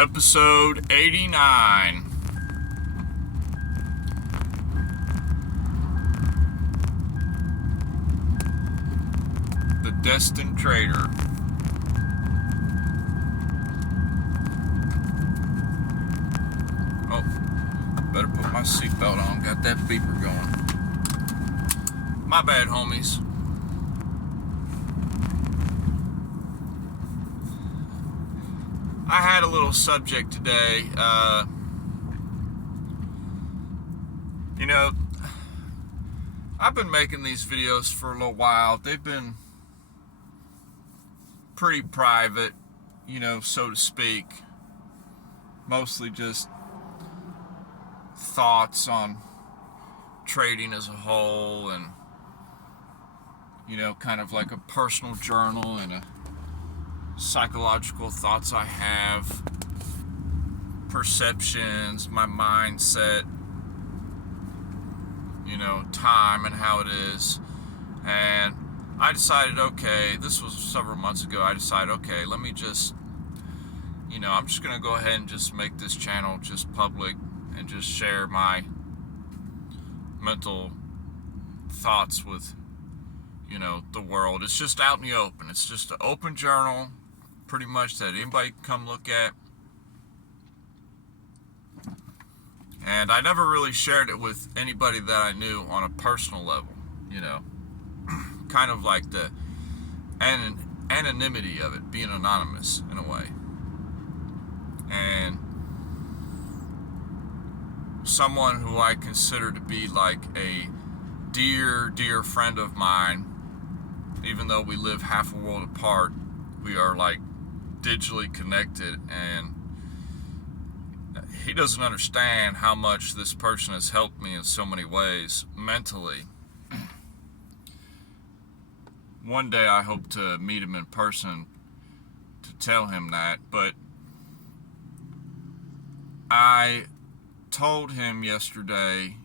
Episode 89. The Destined Trader. Oh, better put my seatbelt on. Got that beeper going. My bad, homies. I had a little subject today. I've been making these videos for a little while. They've been pretty private, so to speak. Mostly just thoughts on trading as a whole and, kind of like a personal journal and a psychological thoughts I have, perceptions, my mindset, time and how it is. And I decided, okay, this was several months ago, I decided, okay, let me just, I'm just going to go ahead and just make this channel just public and just share my mental thoughts with, the world. It's just out in the open. It's just an open journal, pretty much, that anybody can come look at. And I never really shared it with anybody that I knew on a personal level, kind of like the anonymity of it, being anonymous in a way. And someone who I consider to be like a dear friend of mine, even though we live half a world apart, we are like digitally connected, and he doesn't understand how much this person has helped me in so many ways mentally. One day I hope to meet him in person to tell him that, but I told him yesterday,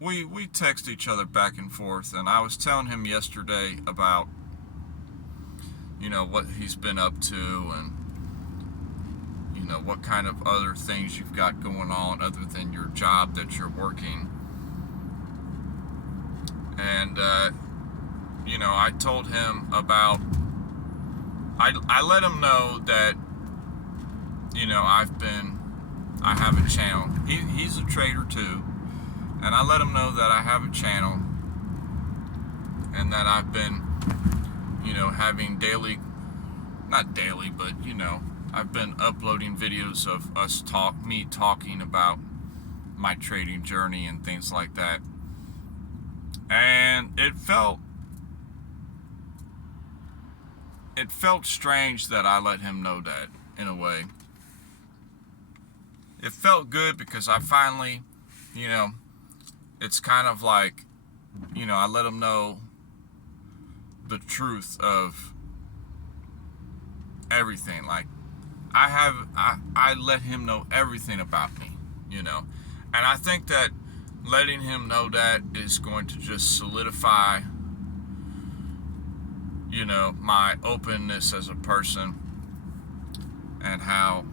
we text each other back and forth, and I was telling him yesterday about what he's been up to, and what kind of other things you've got going on other than your job that you're working. And I told him about, I let him know that I have a channel. He's a trader too, and I let him know that I have a channel and that I've been having daily, not daily, but I've been uploading videos of me talking about my trading journey and things like that. And it felt strange that I let him know that, in a way. It felt good because I finally, it's kind of like, I let him know the truth of everything. Like, I let him know everything about me, and I think that letting him know that is going to just solidify, my openness as a person, and how,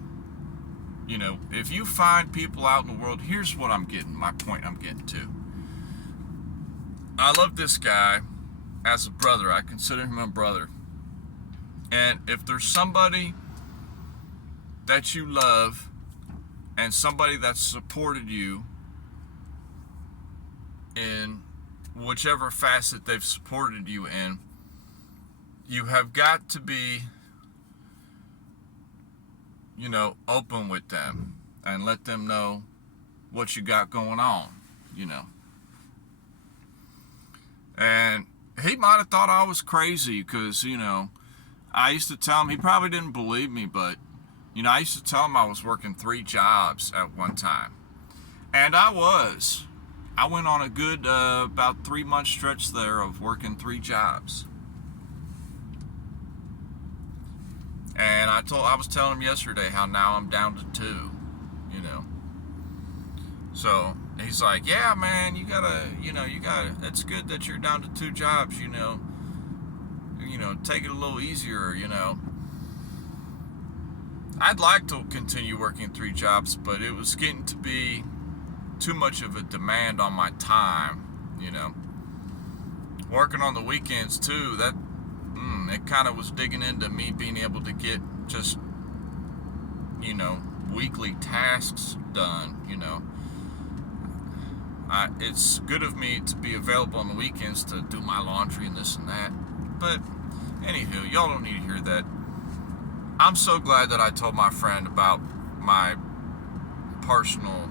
if you find people out in the world, here's what my point I'm getting to. I love this guy as a brother. I consider him a brother. And if there's somebody that you love and somebody that's supported you in whichever facet they've supported you in, you have got to be, open with them and let them know what you got going on, And he might have thought I was crazy because, I used to tell him, he probably didn't believe me, but, I used to tell him I was working 3 jobs at one time. And I was. I went on a good, about 3-month stretch there of working 3 jobs. And I was telling him yesterday how now I'm down to 2, So he's like, yeah, man, you gotta, it's good that you're down to 2 jobs, take it a little easier, I'd like to continue working 3 jobs, but it was getting to be too much of a demand on my time, you know. Working on the weekends too, that it kind of was digging into me being able to get just, you know, weekly tasks done, you know. It's good of me to be available on the weekends to do my laundry and this and that, but anywho, y'all don't need to hear that. I'm so glad that I told my friend about my personal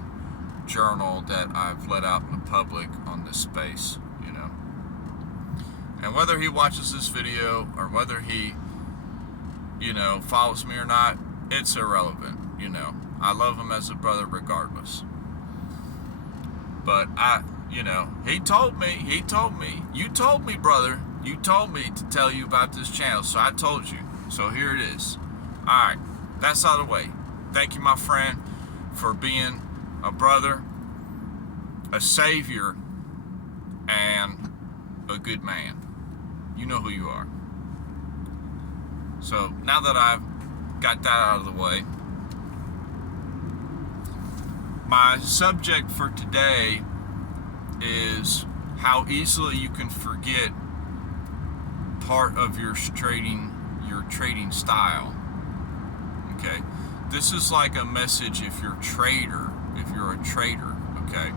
journal that I've let out in the public on this space, you know. And whether he watches this video or whether he, you know, follows me or not, it's irrelevant, you know. I love him as a brother regardless. But you know, he told me, you told me, brother, you told me to tell you about this channel, so I told you. So here it is. Alright, that's out of the way. Thank you, my friend, for being a brother, a savior, and a good man. You know who you are. So now that I've got that out of the way, my subject for today is how easily you can forget part of your trading style. Okay, this is like a message if you're a trader, okay.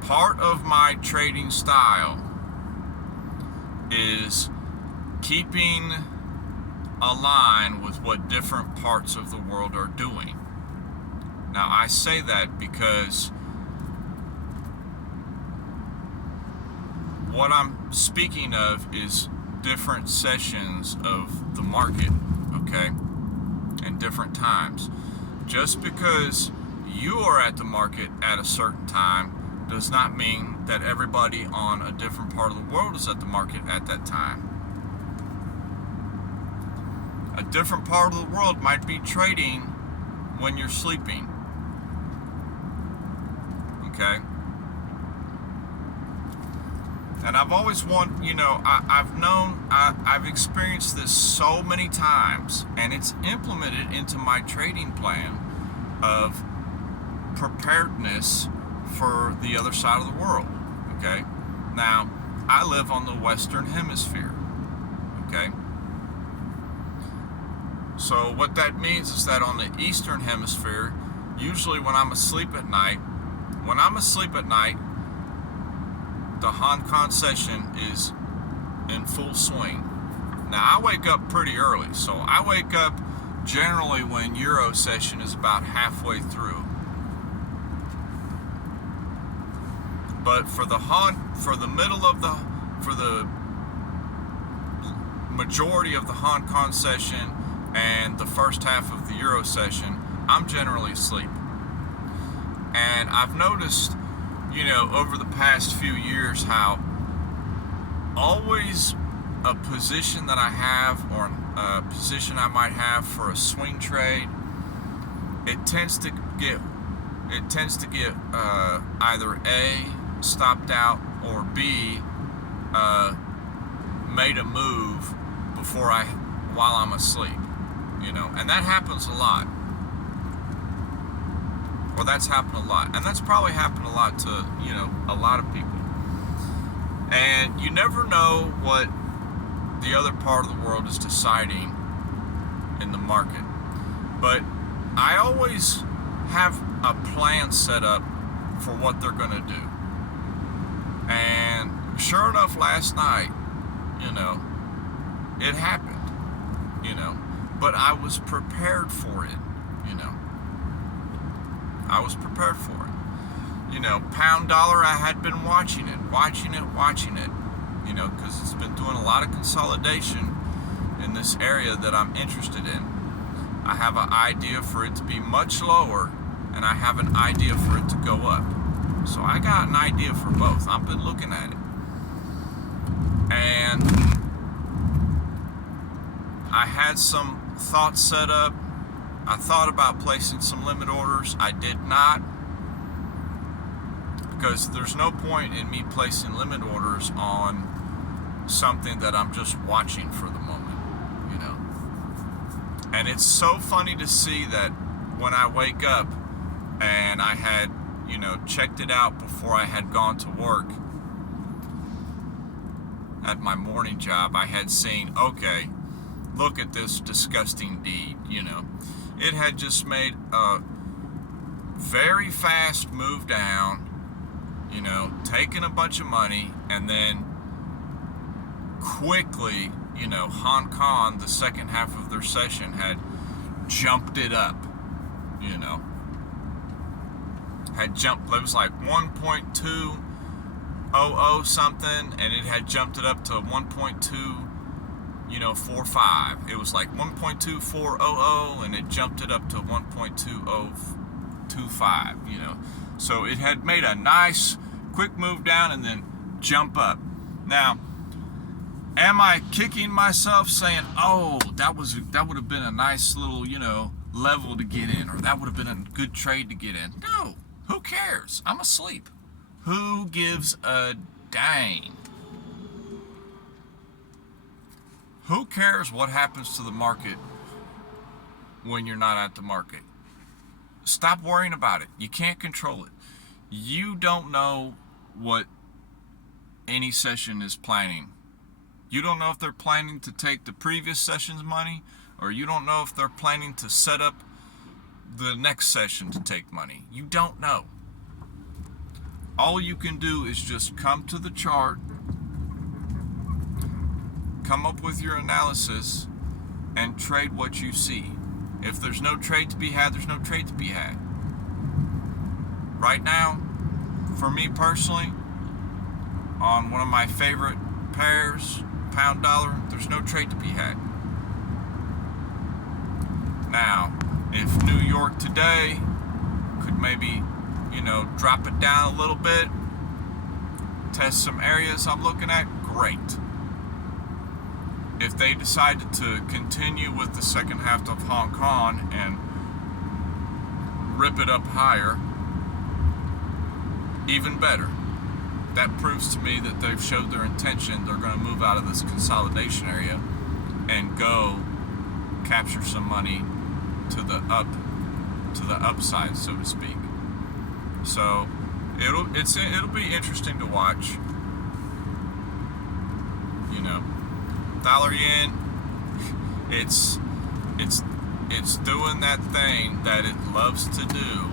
Part of my trading style is keeping a line with what different parts of the world are doing. Now, I say that because what I'm speaking of is different sessions of the market, okay, and different times. Just because you are at the market at a certain time does not mean that everybody on a different part of the world is at the market at that time. A different part of the world might be trading when you're sleeping. Okay? And I've always I've experienced this so many times, and it's implemented into my trading plan of preparedness for the other side of the world. Okay? Now, I live on the Western Hemisphere. Okay? So what that means is that on the Eastern Hemisphere, usually when I'm asleep at night, the Hong Kong session is in full swing. Now, I wake up pretty early, so I wake up generally when Euro session is about halfway through. But for the majority of the Hong Kong session and the first half of the Euro session, I'm generally asleep. And I've noticed, over the past few years how always a position that I have or a position I might have for a swing trade, it tends to get either A, stopped out, or B, made a move while I'm asleep, and that happens a lot. Well, that's happened a lot, and that's probably happened a lot to, a lot of people. And you never know what the other part of the world is deciding in the market. But I always have a plan set up for what they're going to do. And sure enough, last night, it happened, but I was prepared for it, I was prepared for it. Pound dollar, I had been watching it, because it's been doing a lot of consolidation in this area that I'm interested in. I have an idea for it to be much lower, and I have an idea for it to go up. So I got an idea for both. I've been looking at it. And I had some thoughts set up. I thought about placing some limit orders. I did not, because there's no point in me placing limit orders on something that I'm just watching for the moment, And it's so funny to see that when I wake up and I had, checked it out before I had gone to work at my morning job, I had seen, okay, look at this disgusting deed, It had just made a very fast move down, taking a bunch of money, and then quickly, Hong Kong, the second half of their session, had jumped it up, had jumped, it was like 1.200 something, and it had jumped it up to 1.245. It was like 1.2400, and it jumped it up to 1.2025, So it had made a nice quick move down and then jump up. Now, am I kicking myself saying, oh, that would have been a nice little, level to get in, or that would have been a good trade to get in? No. Who cares? I'm asleep. Who gives a dang? Who cares what happens to the market when you're not at the market? Stop worrying about it. You can't control it. You don't know what any session is planning. You don't know if they're planning to take the previous session's money, or you don't know if they're planning to set up the next session to take money. You don't know. All you can do is just come to the chart, come up with your analysis, and trade what you see. If there's no trade to be had, there's no trade to be had. Right now, for me personally, on one of my favorite pairs, pound dollar, there's no trade to be had. Now, if New York today could maybe, drop it down a little bit, test some areas I'm looking at, great. If they decided to continue with the second half of Hong Kong and rip it up higher, even better. That proves to me that they've showed their intention. They're going to move out of this consolidation area and go capture some money to the upside, so to speak. So it'll be interesting to watch. Dollar yen, it's doing that thing that it loves to do.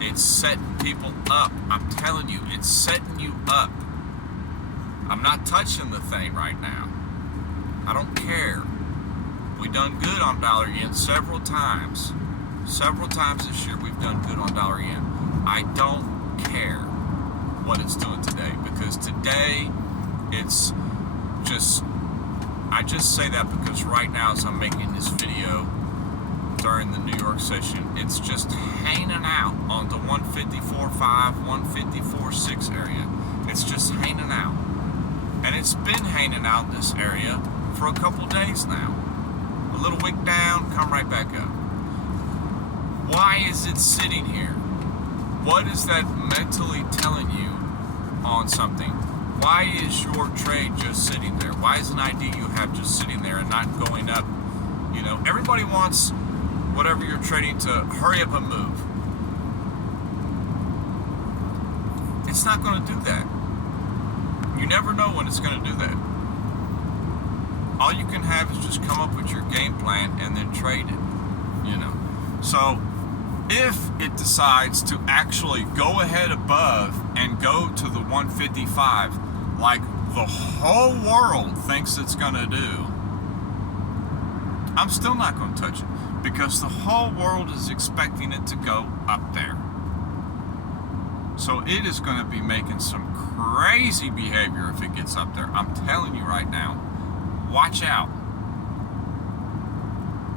It's setting people up. I'm telling you, it's setting you up. I'm not touching the thing right now. I don't care. We've done good on dollar yen several times. Several times this year we've done good on dollar yen. I don't care what it's doing today, because today it's just, I just say that because right now as I'm making this video during the New York session, it's just hanging out on the 154.5, 154.6 area. It's just hanging out. And it's been hanging out in this area for a couple days now. A little wick down, come right back up. Why is it sitting here? What is that mentally telling you on something? Why is your trade just sitting there? Why is an idea you have just sitting there and not going up? Everybody wants whatever you're trading to hurry up and move. It's not going to do that. You never know when it's going to do that. All you can have is just come up with your game plan and then trade it. So if it decides to actually go ahead above and go to the 155 like the whole world thinks it's going to do, I'm still not going to touch it, because the whole world is expecting it to go up there. So it is going to be making some crazy behavior if it gets up there. I'm telling you right now, watch out.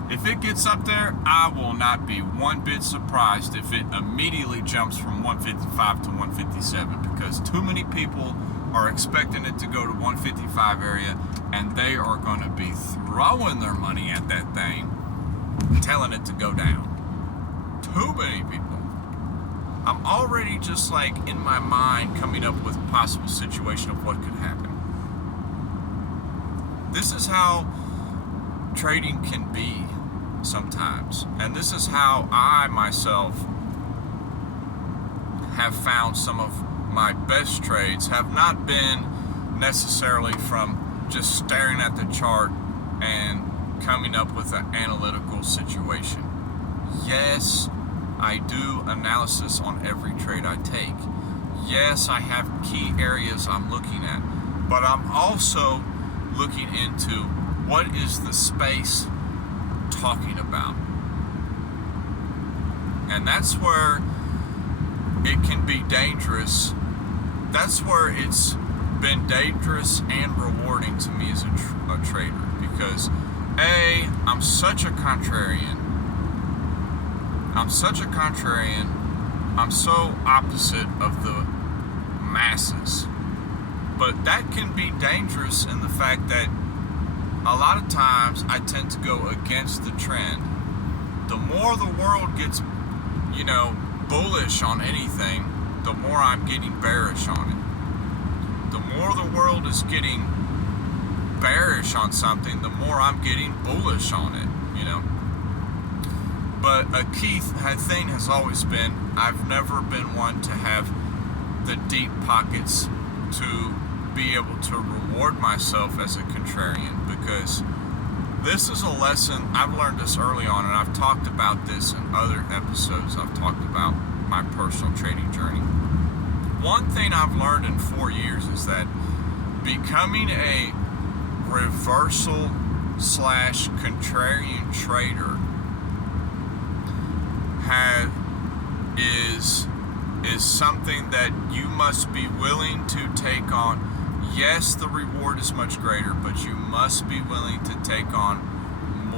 If it gets up there, I will not be one bit surprised if it immediately jumps from 155 to 157, because too many people are expecting it to go to 155 area, and they are going to be throwing their money at that thing, telling it to go down. Too many people. I'm already just like in my mind coming up with a possible situation of what could happen. This is how trading can be sometimes. And this is how I myself have found some of my best trades have not been necessarily from just staring at the chart and coming up with an analytical situation. Yes, I do analysis on every trade I take. Yes, I have key areas I'm looking at, but I'm also looking into what is the space talking about. And that's where it can be dangerous. That's where it's been dangerous and rewarding to me as a trader, because I'm such a contrarian. I'm so opposite of the masses. But that can be dangerous in the fact that a lot of times I tend to go against the trend. The more the world gets, bullish on anything, the more I'm getting bearish on it. The more the world is getting bearish on something, the more I'm getting bullish on it, But a key thing has always been, I've never been one to have the deep pockets to be able to reward myself as a contrarian, because this is a lesson. I've learned this early on, and I've talked about this in other episodes. I've talked about my personal trading journey. One thing I've learned in 4 years is that becoming a reversal / contrarian trader is something that you must be willing to take on. Yes, the reward is much greater, but you must be willing to take on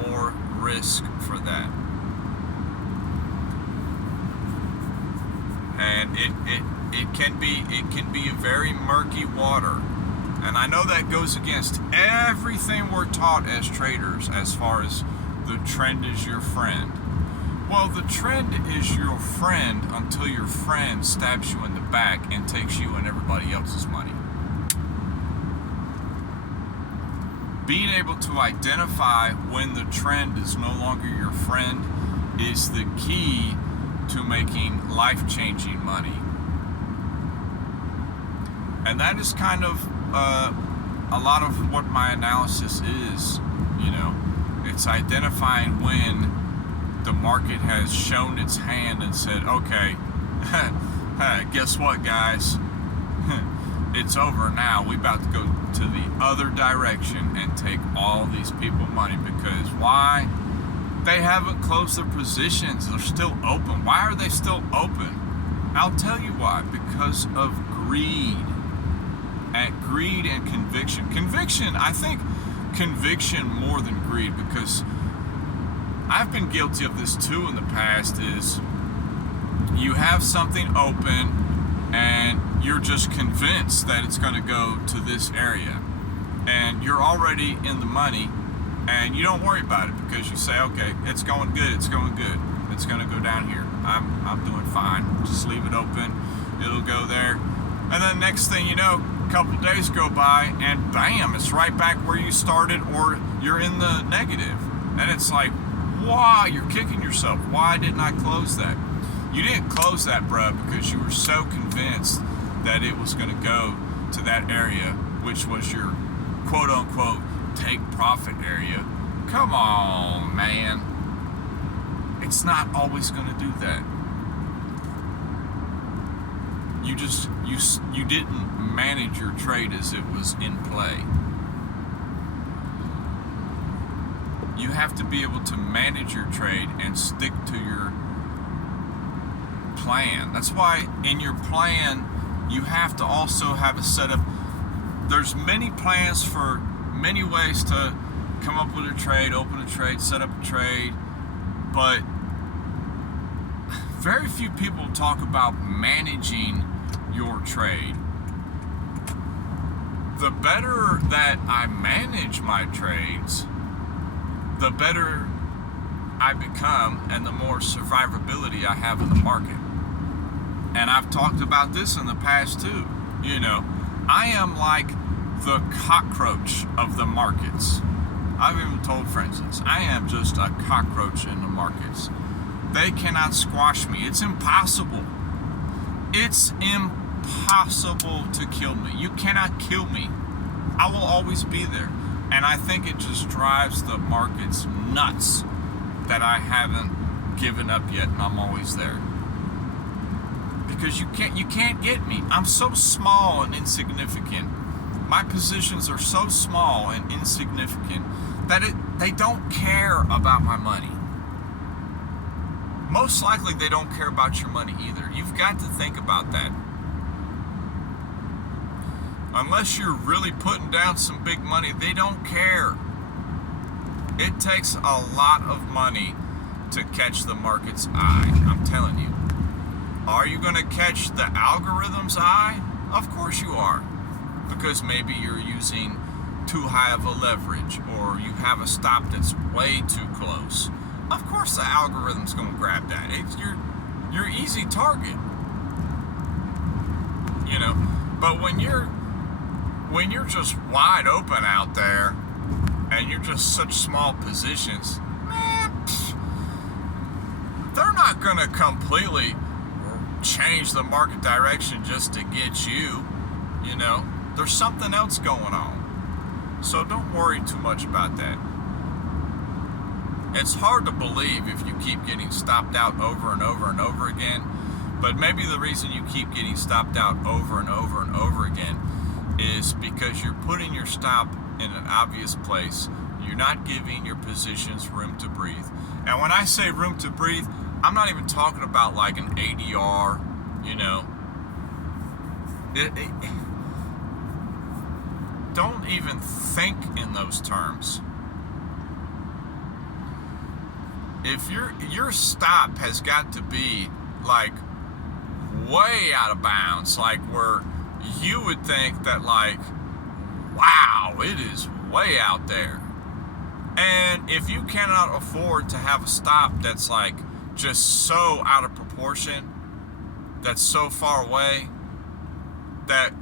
more risk for that. And it can be a very murky water. And I know that goes against everything we're taught as traders as far as the trend is your friend. Well, the trend is your friend until your friend stabs you in the back and takes you and everybody else's money. Being able to identify when the trend is no longer your friend is the key to making life-changing money. And that is kind of a lot of what my analysis is. It's identifying when the market has shown its hand and said, okay, guess what, guys? It's over now. We about to go to the other direction and take all these people money. Because why? They haven't closed their positions. They're still open. Why are they still open? I'll tell you why. Because of greed. Greed and conviction. I think conviction more than greed, because I've been guilty of this too in the past. Is you have something open and you're just convinced that it's going to go to this area, and you're already in the money, and you don't worry about it because you say, okay, it's going good, it's going to go down here, I'm doing fine, just leave it open, it'll go there. And then next thing you know, a couple days go by and bam, it's right back where you started, or you're in the negative. And it's like, wow, you're kicking yourself. Why didn't I close that? You didn't close that, bruh, because you were so convinced that it was going to go to that area, which was your quote-unquote take profit area. Come on, man. It's not always going to do that. You didn't manage your trade as it was in play. You have to be able to manage your trade and stick to your plan. That's why in your plan, you have to also have a setup. There's many plans for many ways to come up with a trade, open a trade, set up a trade, but very few people talk about managing your trade. The better that I manage my trades, the better I become and the more survivability I have in the market. And I've talked about this in the past too. I am like the cockroach of the markets. I've even told friends this. I am just a cockroach in the markets. They cannot squash me. It's impossible. It's impossible to kill me. You cannot kill me. I will always be there. And I think it just drives the markets nuts that I haven't given up yet and I'm always there. Because you can't get me. I'm so small and insignificant. My positions are so small and insignificant that they don't care about my money. Most likely they don't care about your money either. You've got to think about that. Unless you're really putting down some big money, they don't care. It takes a lot of money to catch the market's eye. I'm telling you. Are you going to catch the algorithm's eye? Of course you are. Because maybe you're using too high of a leverage, or you have a stop that's way too close. Of course the algorithm's going to grab that. It's your easy target. You know, but when you're just wide open out there and you're just such small positions, man, they're not going to completely change the market direction just to get you. You know, there's something else going on. So don't worry too much about that. It's hard to believe if you keep getting stopped out over and over and over again, but maybe the reason you keep getting stopped out over and over and over again is because you're putting your stop in an obvious place. You're not giving your positions room to breathe. And when I say room to breathe, I'm not even talking about like an ADR, you know. Don't even think in those terms. If your stop has got to be like way out of bounds, like where you would think that like, wow, it is way out there. And if you cannot afford to have a stop that's like just so out of proportion, that's so far away, that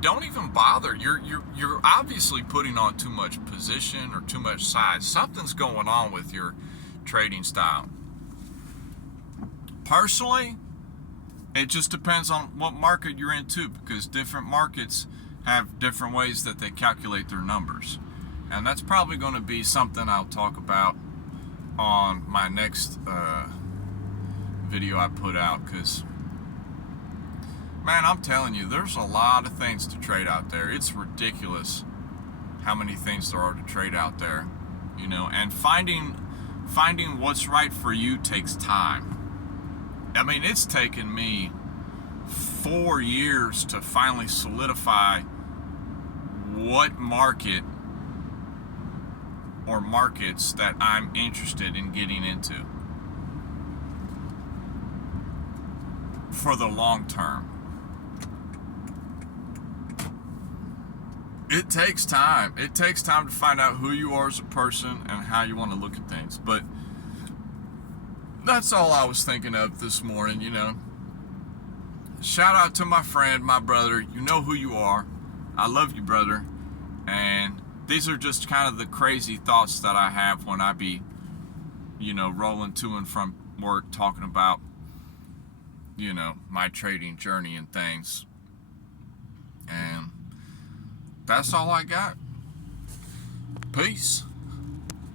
don't even bother. You're obviously putting on too much position or too much size. Something's going on with your trading style. Personally, it just depends on what market you're into, because different markets have different ways that they calculate their numbers. And that's probably going to be something I'll talk about on my next video I put out, because man, I'm telling you, there's a lot of things to trade out there. It's ridiculous how many things there are to trade out there, you know, and finding what's right for you takes time. I mean, it's taken me 4 years to finally solidify what market or markets that I'm interested in getting into for the long term. It takes time. It takes time to find out who you are as a person and how you want to look at things. But that's all I was thinking of this morning, you know. Shout out to my friend, my brother. You know who you are. I love you, brother. And these are just kind of the crazy thoughts that I have when I be, you know, rolling to and from work, talking about, you know, my trading journey and things. And that's all I got. Peace.